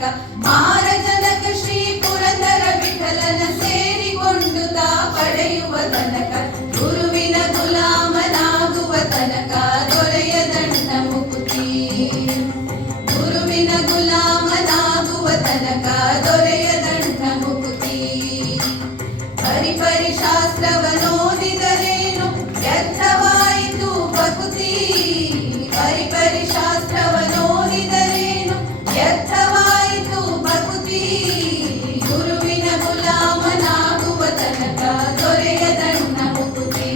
ತನಕ ಮಹಾರಜನಕ ಶ್ರೀ ಪುರಂದರ ವಿಠಲನ ಸೇರಿಕೊಂಡು ತಾ ಪಡೆಯುವ ತನಕ ಗುರುವಿನ ಗುಲಾಮನಾಗುವ ತನಕ ದೊರೆಯದಂಡ ಮುಕುತಿ ಗುರುವಿನ ಗುಲಾಮನಾಗುವ ತನಕ ದೊರೆಯದಂಡ ಮುಕುತಿ ಪರಿಪರಿ ಶಾಸ್ತ್ರವನೋದಿದರೇನು ವ್ಯರ್ಥವಾಯಿತು ಭಕುತಿ ಪರಿಪರಿ ಶಾಸ್ತ್ರವನೋದಿದರೇನು ವ್ಯರ್ಥವಾಯಿತು ಭಕುತಿ ಗುರುವಿನ ಗುಲಾಮನಾಗುವ ತನಕ ದೊರೆಯದಂಡ ಮುಕುತಿ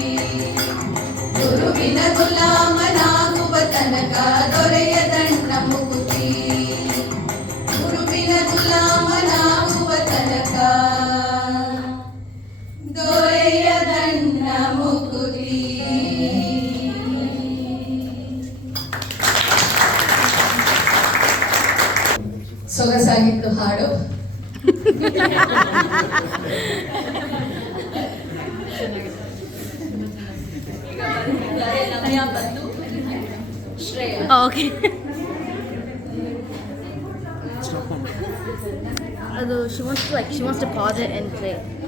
ಗುರುವಿನ ಗುಲಾಮನಾಗುವ ತನಕ ದೊರೆಯದಂಡ ಮುಕುತಿ ಗುರುವಿನ ಗುಲಾಮನಾಗುವ ತನಕ ದೊರೆಯದಂಡ ಮುಕುತಿ. ಸೊಗಸಾಗಿತ್ತು ಹಾಡು. ಓಕೆ, ಅದು she wants to pause it and play.